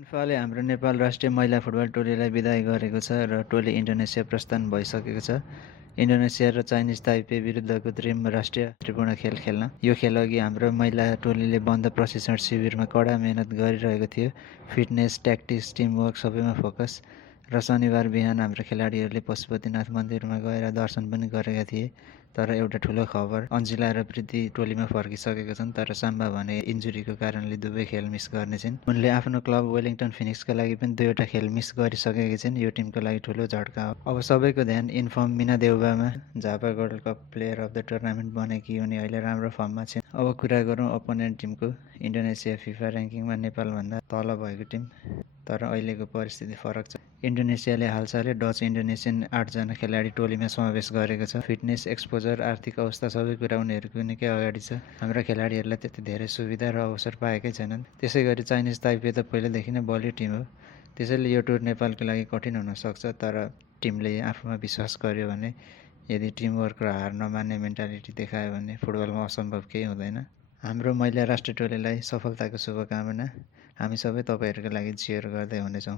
फिफाले हाम्रो नेपाल राष्ट्रिय महिला फुटबल टोलीलाई बिदाई गरेको छ र टोली इन्डोनेसिया प्रस्थान भइसकेको छ। इन्डोनेसिया र चाइनिज ताइपे विरुद्धको राष्ट्रिय त्रिपूर्ण खेल खेल्न। यो खेलअघि हाम्रो महिला टोलीले बन्द प्रशिक्षण शिविरमा कडा मेहनत गरिरहेको थियो। फिटनेस, ट्याक्टिक्स, टिमवर्क सबैमा फोकस। र शनिबार बिहान हाम्रो खेलाडीहरूले पशुपतिनाथ मन्दिरमा गएर दर्शन पनि गरेका थिए। तर एउटा ठुलो खबर, अन्जिला र प्रीति टोलीमा फर्किसकेका छन्, तर साम्बा भने इन्जुरीको कारणले दुवै खेल मिस गर्नेछिन्। उनले आफ्नो क्लब वेलिङटन फिनिक्सका लागि पनि 2वटा खेल मिस गरिसकेकी छिन्। यो टिमको लागि ठुलो झड्का हो। अब सबैको ध्यान इन्फर्म मिना देउबामा। Jhapa gold cup player of the tournament बनेकी उनी अहिले राम्रो फर्ममा छिन्। अब कुरा गरौँ अपोनेन्ट टिमको। इन्डोनेसिया फिफा र्याङ्किङमा नेपालभन्दा तल भएको टिम, तर अहिलेको परिस्थिति फरक छ। इन्डोनेसियाले हालसालै डच इन्डोनेसियन 8 जना खेलाडी टोलीमा समावेश गरेको छ। फिटनेस, एक्सपोजर, आर्थिक अवस्था सबै कुरा उनीहरूको निकै अगाडि छ। हाम्रा खेलाडीहरूलाई त्यति धेरै सुविधा र अवसर पाएकै छैनन्। त्यसैगरी चाइनिज ताइपे त पहिलेदेखि नै बलियो टिम हो। त्यसैले यो टुर नेपालको लागि कठिन हुन सक्छ, तर टिमले आफूमा विश्वास गर्यो भने, यदि टिमवर्क र हार नमान्ने मेन्टालिटी देखायो भने फुटबलमा असम्भव केही हुँदैन। हाम्रो महिला राष्ट्रिय टोलीलाई सफलताको शुभकामना। हामी सबै तपाईँहरूका लागि चियर गर्दै हुनेछौँ।